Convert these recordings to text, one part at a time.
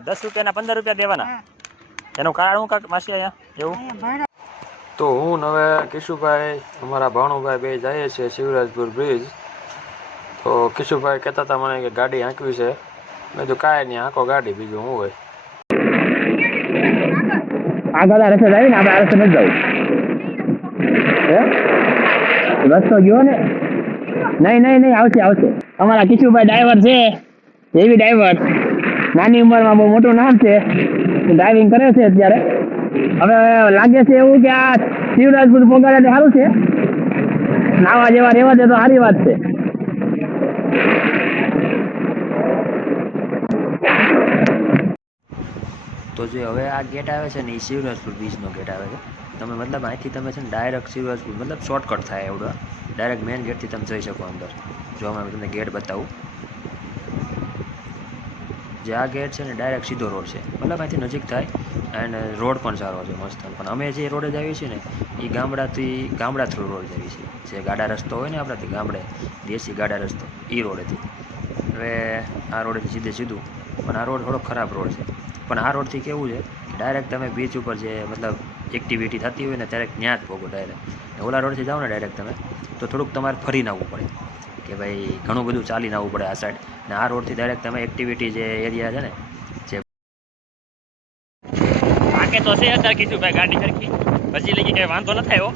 10 રૂપિયાના 15 રૂપિયા દેવાના. એનું કારણ હું કાક માસી અહીંયા એવું? તો હું હવે કિશુભાઈ અમારા ભાણુભાઈ બે જઈએ છીએ શિવરાજપુર બ્રિજ. તો કિશુભાઈ કહેતા હતા મને કે ગાડી હાંકવી છે. મેં તો કાંઈ નહીં, હાંકો ગાડી, બીજું શું હોય. આગળ રસ્તે જાય ને, આપણે આ રસ્તે નથી જવું. રસ્તો ગયો ને? નહીં આવશે. અમારા કિશુભાઈ ડ્રાઈવર છે, એવી ડ્રાઈવર, નાની ઉંમરમાં બહુ મોટું નામ છે, ડ્રાઇવિંગ કરે છે અત્યારે. હવે લાગે છે એવું કે આ શિવરાજપુર પહોંચાડે સારું છે, નાવા જેવા રહેવા દે તો સારી વાત છે. તો જે હવે આ ગેટ આવે છે ને એ શિવરાજપુર બીચનો ગેટ આવે છે. તમે મતલબ અહીંથી તમે છે ને ડાયરેક્ટ શિવરાજપુર મતલબ શોર્ટકટ થાય એવડો, ડાયરેક્ટ મેઇન ગેટથી તમે જઈ શકો અંદર. જો અમે તમને ગેટ બતાવું. જે આ ગેટ છે ને ડાયરેક્ટ સીધો રોડ છે, મતલબ અહીંથી નજીક થાય એન્ડ રોડ પણ સારો છે, મસ્ત. પણ અમે જે રોડે જ આવીએ છીએ ને એ ગામડા થ્રુ રોડ જ આવીએ છીએ. જે ગાડા રસ્તો હોય ને આપણાથી ગામડે દેશી ગાડા રસ્તો, એ રોડેથી. હવે આ રોડેથી સીધું, પણ આ રોડ થોડો ખરાબ રોડ છે. પણ આ રોડથી કેવું છે કે ડાયરેક્ટ તમે બીચ ઉપર જે મતલબ એક્ટિવિટી થતી હોય ને ડાયરેક્ટ ત્યાં જ પહોંચો ડાયરેક્ટ. ઓલા રોડથી જાઓ ને ડાયરેક્ટ તમે તો થોડુંક તમારે ફરીને આવવું પડે, કે ભાઈ ઘણું બધું ચાલીને આવવું પડે આ સાઈડ. ને આ રોડથી ડાયરેક્ટ તમે એક્ટિવિટી જે એરિયા છે ને જે આકે તો છે અત્યારે કીધું ભાઈ ગાડી સરખી હજી લગી કંઈ વાંધો ન થાય.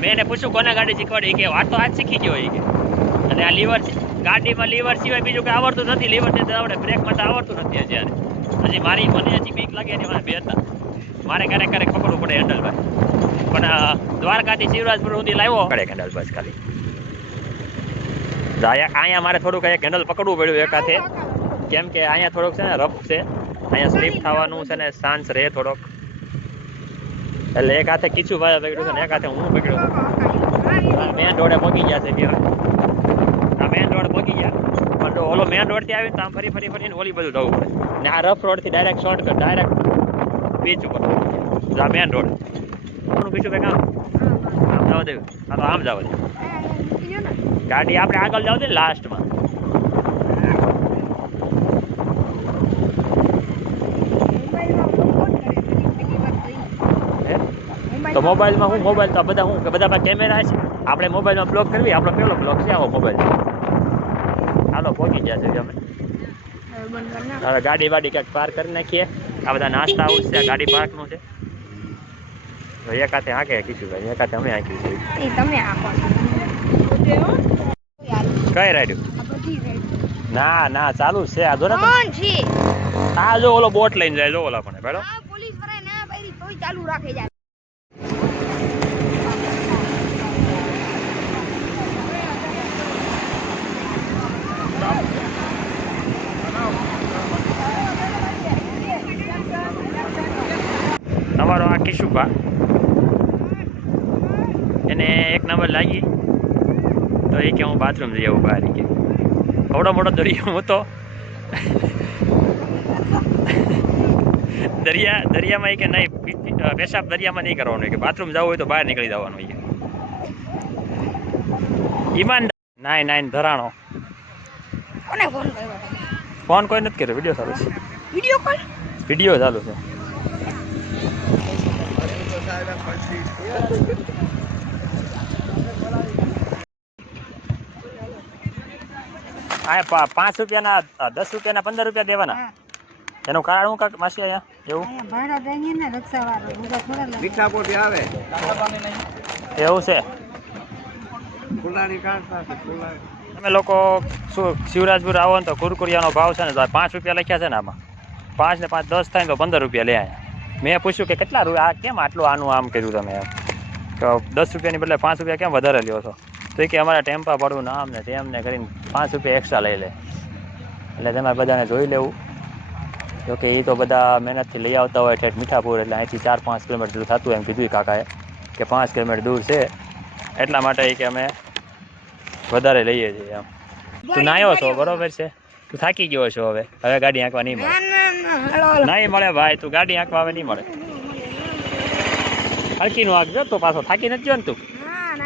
મેં એને પૂછ્યું કોને ગાડી શીખવાડી, કે વાત તો આજ શીખી ગયો કે. અને આ લીવર છે ગાડીમાં, લીવર સિવાય બીજું કંઈ આવડતું નથી. લીવર છે તો આવડે, બ્રેકમાં તો આવડતું નથી અત્યારે. હજી મને હજી બીક લાગે ને, મને બે હતા. મારે ક્યારેક પકડવું પડે હેન્ડલ ભાઈ. પણ દ્વારકાથી શિવરાજપુર સુધી લાવ્યો કરે હેન્ડલ બસ ખાલી. અહીંયા મારે થોડુંક એક હેન્ડલ પકડવું પડ્યું એક હાથે, કેમ કે અહીંયા થોડોક છે ને રફ છે, અહીંયા સ્લીપ થવાનું છે ને ચાન્સ રહે થોડોક. એટલે એક હાથે કિશુભાઈ પકડ્યું છે ને એક હાથે હું પકડ્યો છું. મેન રોડે પહોંચી ગયા છે કહેવાય. આ મેન રોડ પહોંચી ગયા, પણ ઓલો મેન રોડથી આવીને તો આમ ફરીને ઓલી બધું જવું પડે. ને આ રફ રોડથી ડાયરેક્ટ શોર્ટકટ ડાયરેક્ટ બીચ ઉપર આ મેન રોડ. કોનું કિશુભાઈ કામ આમ જવા દેવું? હા તો આમ જવા દે. ગાડી આપણે આગળ જાવ ને લાસ્ટમાં. તો મોબાઈલમાં હું મોબાઈલ તો બધા હું કે બધા કેમેરા છે, આપણે મોબાઈલમાં બ્લોક કરવી. આપણો પેલો બ્લોક છે આવો મોબાઈલ. હાલો પહોંચી ગયા છે અમે. હવે ગાડી ક્યાંક પાર્ક કરી નાખીએ. આ બધા નાસ્તા હાઉસ છે, ગાડી પાર્કનું છે. એક હાથે હાંકે કિશુભાઈ, એક હાથે અમે હાંક્યું છે. કઈ રાડ્યું? ના ચાલુ છે. આ જો આ જો ઓલો બોટ લઈને જાય, જો ઓલા પણ બેડો. પોલીસ વાળા ના પાડી તોય ચાલુ રાખે જાય. તમારો આ કિશુભા એને 1 નંબર લાગી તો એ કે હું બાથરૂમ જઈ આવું બહાર. કે આવડો મોટો દરિયો હતો દરિયામાં એ કે નહીં, પેશાબ દરિયામાં નહીં કરવાનું, કે બાથરૂમ જવું હોય તો બહાર નીકળી જવાનું. ઈમાનદાર 9 ધરાણો. કોને ફોન કર્યો? ફોન કોઈ નથી કર્યો, વિડીયો ચાલુ છે. વિડીયો ચાલુ છે. આ 5 રૂપિયાના 10 રૂપિયાના 15 રૂપિયા દેવાના. એનું કારણ હું કાક માસી અહીંયા એવું? ભાડા દઈએ ને રક્ષાવાળો મીઠા પોટી આવે એવું છે. ફુલાની કાઢતા તમે લોકો શું શિવરાજપુર આવો ને તો કુરકુરિયાનો ભાવ છે ને 5 રૂપિયા લખ્યા છે ને, આમાં 5 ને 5 10 થાય ને તો 15 રૂપિયા લે આયા. મેં પૂછ્યું કે કેટલા રૂપિયા, આ કેમ આટલું આનું આમ કર્યું તમે એમ, તો 10 રૂપિયાની બદલે 5 રૂપિયા કેમ વધારે લ્યો છો? તો એ કે અમારા ટેમ્પા પડવું નામ ને તેમ ને કરીને 5 રૂપિયા એક્સ્ટ્રા લઈ લે. એટલે તમારે બધાને જોઈ લેવું. જોકે એ તો બધા મહેનતથી લઈ આવતા હોય ઠેઠ મીઠાપુર, એટલે અહીંથી 4-5 કિલોમીટર દૂર થતું એમ કીધું કાકાએ, કે 5 કિલોમીટર દૂર છે, એટલા માટે કે અમે વધારે લઈએ છીએ એમ. તું નાયો છો બરોબર છે, તું થાકી ગયો છો. હવે ગાડી હાંકવા નહીં મળે. નહીં મળે ભાઈ, તું ગાડી હાંકવા હવે નહીં મળે. હલકીનું હાંકજો તો પાછો થાકી નથી ગયો ને તું?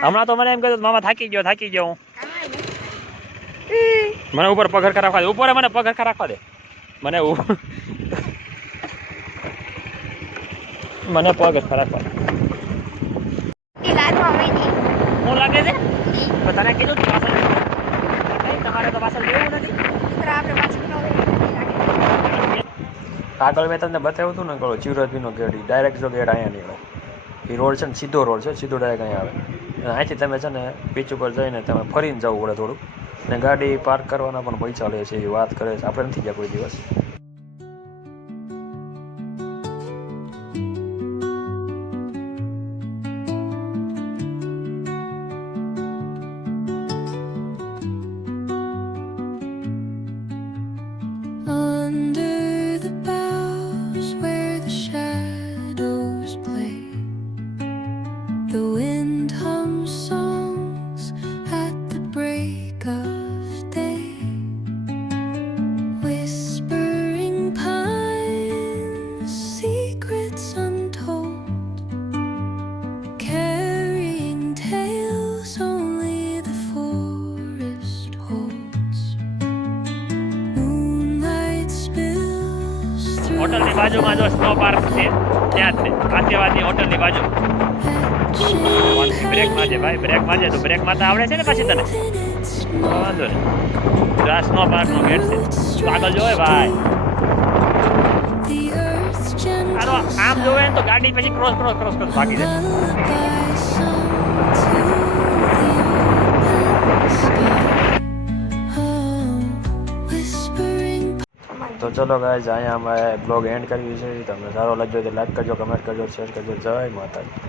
હમણાં તો મને એમ કહ્યું મામા થાકી ગયો હું. મને ઉપર પગરખા રાખવા દે, ઉપર મને પગરખા રાખવા દે. મને મને પગ જ ખરાબ પડે. એ લાદમાં વહી શું લાગે છે? તો તને કીધું તું પાછળ નહીં, તમારે તો પાછળ લેવું નથી. દીકરા આપણે પાછું ન હોય આગળ મેં તમને બતાવ્યું હતું ને કહો ચિવરાજબીનો ગેટ ડાયરેક્ટ જો ગેટ અહીંયા નીકળે. એ રોડ છે ને સીધો રોડ છે, સીધો ડાયરેક્ટ અહીંયા આવે. અને અહીંથી તમે છે ને બીચ ઉપર જઈને તમે ફરીને જવું પડે થોડું. ને ગાડી પાર્ક કરવાના પણ પૈસા લે છે એ વાત કરે છે, આપણે નથી ગયા કોઈ દિવસ. Under the boughs where the shadows play, the wind hums songs at the break of day, whispering pines, secrets untold, carrying tales only the forest holds. Moonlight spills through હોટલની બાજુમાં જો સ્નો પાર્ક છે ત્યાં જ છે, કાંતિવાદી હોટલની બાજુ. Break મારજે ભાઈ, બ્રેક મારજે. તો બ્રેક મારતા આવડે છે ને પછી તને? વાંધો નહીં. આ સ્નો પાર્કનો ગેટ છે, તો આગળ જોવે ભાઈ. the earth's gentle આનો આમ જોવે ને તો ગાડી પછી ક્રોસ ભાગી જાય. lullaby sung to the open sky. Oh, whispering તો ચલો ગાઈઝ, અહીંયા અમે બ્લોગ એન્ડ કરવી છે. તમને સારો લાગ્યો તો લાઈક કરજો, કમેન્ટ કરજો, શેર કરજો. જય માતાજી.